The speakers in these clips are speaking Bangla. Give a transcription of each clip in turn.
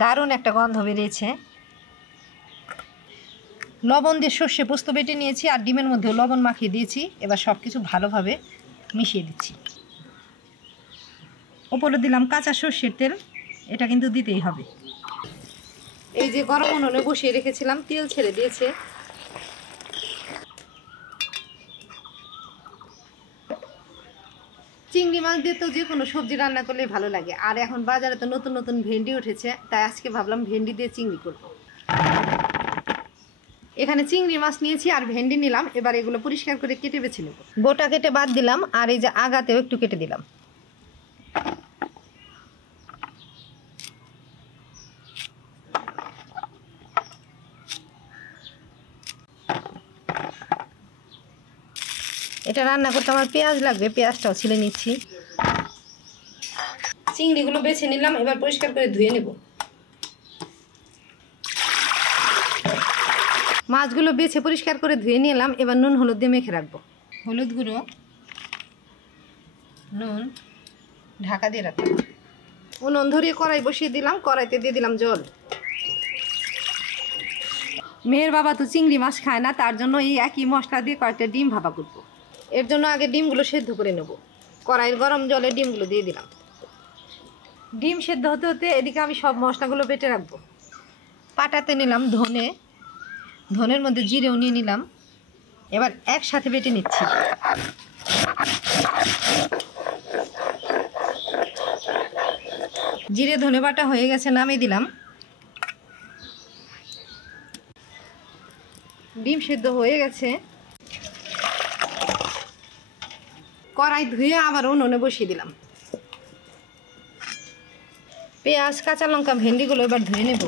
দারুণ একটা গন্ধ বেরিয়েছে। লবণ দিয়ে সর্ষে পোস্ত বেটে নিয়েছি আর ডিমের মধ্যেও লবণ মাখিয়ে দিয়েছি। এবার সব কিছু ভালোভাবে মিশিয়ে দিচ্ছি। ওপরে দিলাম কাঁচা সর্ষের তেল, এটা কিন্তু দিতেই হবে। এই যে গরম উনুনে বসিয়ে রেখেছিলাম, তেল ছেড়ে দিয়েছে। চিংড়ি মাছ দিয়ে তো যে কোনো সবজি রান্না করলেই ভালো লাগে। আর এখন বাজারে তো নতুন নতুন ভেন্ডি উঠেছে, তাই আজকে ভাবলাম ভেন্ডি দিয়ে চিংড়ি করব। এখানে চিংড়ি মাছ নিয়েছি আর ভেন্ডি নিলাম। এবার এগুলো পরিষ্কার করে কেটে বেছে নেব। গোটা কেটে বাদ দিলাম আর এই যে আগাতেও একটু কেটে দিলাম। এটা রান্না করতে আমার পেঁয়াজ লাগবে, পেঁয়াজটাও ছিলে নিচ্ছি। চিংড়িগুলো বেছে নিলাম, এবার পরিষ্কার করে ধুয়ে নেব। মাছগুলো বেছে পরিষ্কার করে ধুয়ে নিলাম। এবার নুন হলুদ দিয়ে মেখে রাখবো। হলুদ গুঁড়ো, নুন, ঢাকা দিয়ে রাখলাম। উনুন ধরিয়ে কড়াই বসিয়ে দিলাম, কড়াইতে দিয়ে দিলাম জল। মেয়ের বাবা তো চিংড়ি মাছ খায় না, তার জন্য এই একই মশলা দিয়ে কয়েকটা ডিম ভাপা করবো। এর জন্য আগে ডিমগুলো সেদ্ধ করে নেব। কড়াইয়ের গরম জলে ডিমগুলো দিয়ে দিলাম। ডিম সেদ্ধ হতে হতে এদিকে আমি সব মশলাগুলো বেটে রাখবো। পাটাতে নিলাম ধনে, ধনের মধ্যে জিরেও নিয়ে নিলাম। এবার একসাথে বেটে নিচ্ছি। জিরে ধনে বাটা হয়ে গেছে, নামিয়ে দিলাম। ডিম সেদ্ধ হয়ে গেছে। কড়াই ধুয়ে আবার উনুনে বসিয়ে দিলাম। পেঁয়াজ, কাঁচা লঙ্কা, ভেন্ডিগুলো এবার ধুয়ে নেব।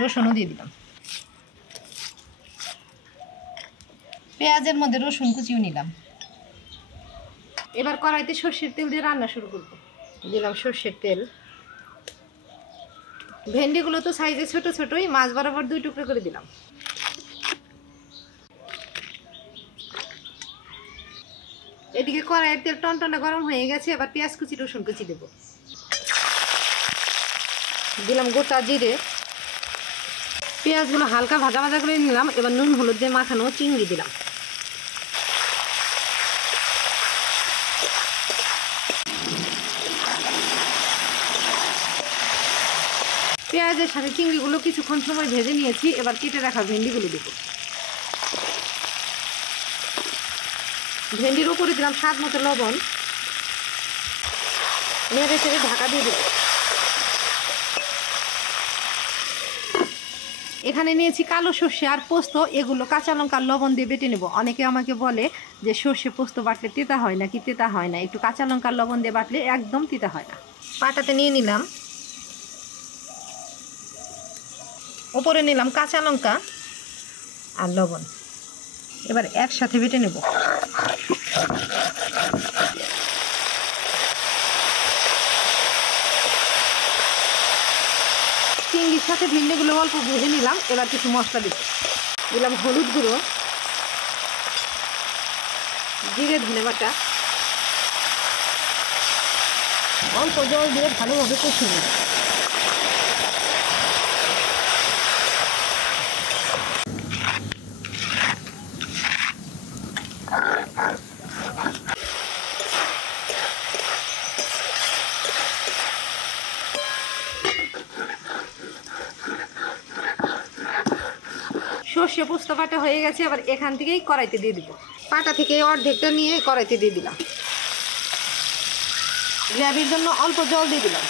রসুনও দিয়ে দিলাম। পেঁয়াজের মধ্যে রসুন কুচিও নিলাম। এবার কড়াইতে সর্ষের তেল দিয়ে রান্না শুরু করব। দিলাম সর্ষের তেল। ভেন্ডিগুলো তো সাইজে ছোট ছোটই, মাছ বরাবর 2 টুকরো করে দিলাম। এদিকে কড়াইয়ের তেল টনটনে গরম হয়ে গেছে। এবার পেঁয়াজ কুচি, রসুন কুচি দেব। দিলাম গোটা জিরে। পেঁয়াজগুলো হালকা ভাজা ভাজা করে নিলাম। এবার নুন হলুদ দিয়ে মাখানো চিংড়ি দিলাম। পেঁয়াজের সাথে চিংড়িগুলো কিছুক্ষণ সময় ভেজে নিয়েছি। এবার কেটে রাখা ভেন্ডিগুলো দেব। ভেন্ডির উপরে দিলাম স্বাদ মতো লবণ। নেড়ে চেড়ে ঢাকা দিয়ে দেব। এখানে নিয়েছি কালো সর্ষে আর পোস্ত, এগুলো কাঁচা লঙ্কা লবণ দিয়ে বেটে নেব। অনেকে আমাকে বলে যে সর্ষে পোস্ত বাটলে তেতা হয় না, কি তেতা হয় না। একটু কাঁচা লঙ্কা লবণ দিয়ে বাটলে একদম তেতা হয় না। পাটাতে নিয়ে নিলাম। ওপরে নিলাম কাঁচা লঙ্কা আর লবণ। এবার একসাথে বেটে নেব। চিংড়ির সাথে ভেন্ডিগুলো অল্প ভেজে নিলাম। এবার কিছু মশলা দিব। দিলাম হলুদ গুঁড়ো, জিরে ধনে বাটা, অল্প জল দিয়ে ভালোভাবে কষিয়ে নেব। সর্ষে পোস্ত বাটা হয়ে গেছে। আবার এখান থেকেই কড়াইতে দিয়ে দিব। পাটা থেকে অর্ধেকটা নিয়ে কড়াইতে দিয়ে দিলাম। গ্রেভির জন্য অল্প জল দিয়ে দিলাম।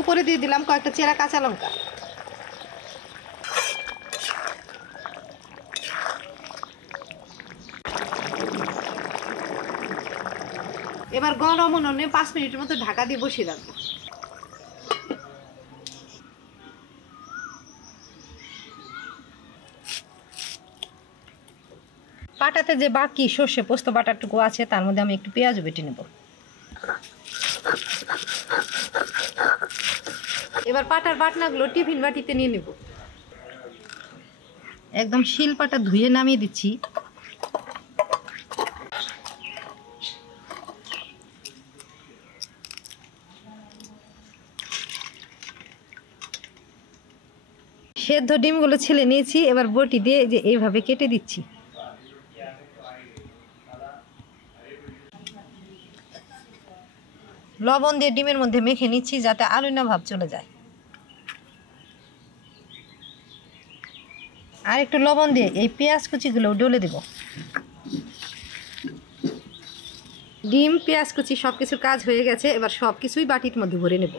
উপরে দিয়ে দিলাম কয়েকটা চেরা কাঁচা লঙ্কা। এবার গরম উনুনে 5 মিনিটের মতো ঢাকা দিয়ে বসিয়ে রাখবো। পাটাতে যে বাকি সর্ষে পোস্ত বাটারটুকু আছে তার মধ্যে আমি একটু পেঁয়াজ বেটে নেব। এবার পাটার বাটনাগুলো টিফিন বাটিতে নিয়ে নেব। একদম শিল পাটা ধুয়ে নামিয়ে দিচ্ছি। সেদ্ধ ডিমগুলো ছেলে নিয়েছি, এবার বটি দিয়ে যে এইভাবে কেটে দিচ্ছি। লবণ দিয়ে ডিমের মধ্যে মেখে নিচ্ছি যাতে আলুনা ভাব চলে যায়। আর একটু লবণ দিয়ে এই পেঁয়াজ কুচিগুলো ডলে দেব। ডিম, পেঁয়াজ কুচি সব কিছুর কাজ হয়ে গেছে, এবার সব কিছুই বাটির মধ্যে ভরে নেব।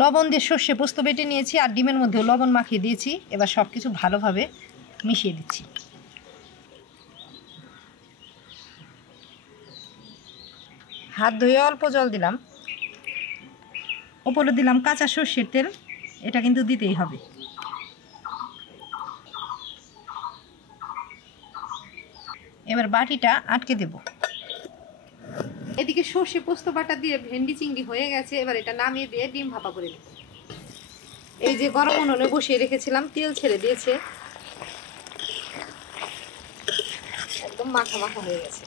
লবণ দিয়ে সর্ষে পোস্ত বেটে নিয়েছি আর ডিমের মধ্যেও লবণ মাখিয়ে দিয়েছি। এবার সব কিছু ভালোভাবে মিশিয়ে দিচ্ছি। হাত ধুয়ে অল্প জল দিলাম, উপরে দিলাম কাঁচা সর্ষের তেল, এটা কিন্তু দিতেই হবে। এবার বাটিটা আটকে দেব। এদিকে সর্ষে পোস্ত বাটা দিয়ে ভেন্ডি চিংড়ি হয়ে গেছে, এবার এটা নামিয়ে দিয়ে ডিম ভাপা করে নেব। এই যে গরম উনুনে বসিয়ে রেখেছিলাম, তেল ছেড়ে দিয়েছে, একদম মাখা মাখা হয়ে গেছে।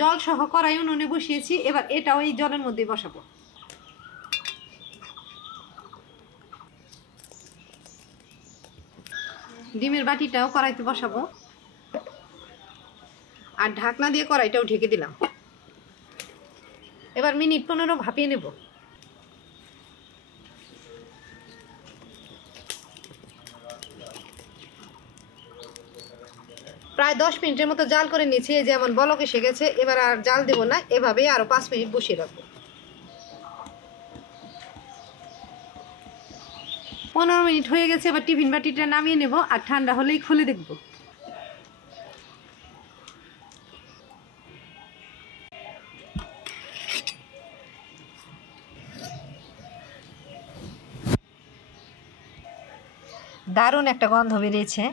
জল সহ কড়াই উনুনে বসিয়েছি, এবার এটাও এই জলের মধ্যে বসাবো। ডিমের বাটিটাও কড়াইতে বসাবো আর ঢাকনা দিয়ে কড়াইটাও ঢেকে দিলাম। এবার মিনিট 15 ভাপিয়ে নেব। প্রায় 10 মিনিটের মতো জাল করে নিয়েছি, যেমন বলক এসে গেছে। এবার আর জাল দেব না, এভাবেই আরো 5 মিনিট বসিয়ে রাখবো। 15 মিনিট হয়ে গেছে, এবার টিফিন বাটিটা নামিয়ে নেব আর ঠান্ডা হলেই খুলে দেখব। দারুণ একটা গন্ধ বেরিয়েছে।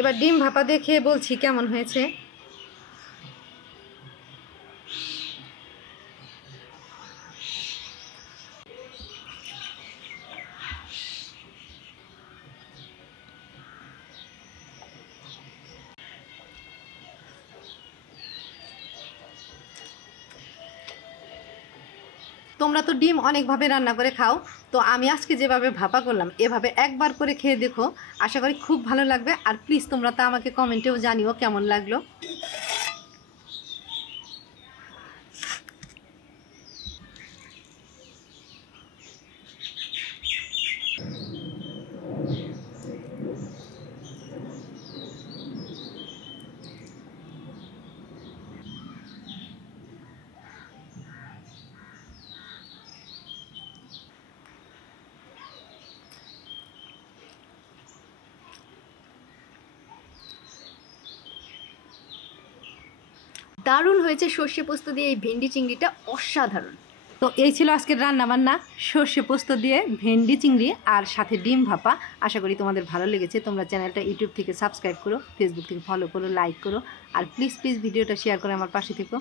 এবার ডিম ভাপা দেখে বলছি কেমন হয়েছে। তোমরা তো ডিম অনেকভাবে রান্না করে খাও, তো আমি আজকে যেভাবে ভাপা করলাম এভাবে একবার করে খেয়ে দেখো, আশা করি খুব ভালো লাগবে। আর প্লিজ তোমরা তো আমাকে কমেন্টেও জানিও কেমন লাগলো। দারুণ হয়েছে সর্ষে পোস্ত দিয়ে এই ভেন্ডি চিংড়িটা, অসাধারণ। তো এই ছিল আজকের রান্না বান্না, সর্ষে পোস্ত দিয়ে ভেন্ডি চিংড়ি আর সাথে ডিম ভাপা। আশা করি তোমাদের ভালো লেগেছে। তোমরা চ্যানেলটা ইউটিউব থেকে সাবস্ক্রাইব করো, ফেসবুক থেকে ফলো করো, লাইক করো, আর প্লিজ ভিডিওটা শেয়ার করে আমার পাশে থেকো।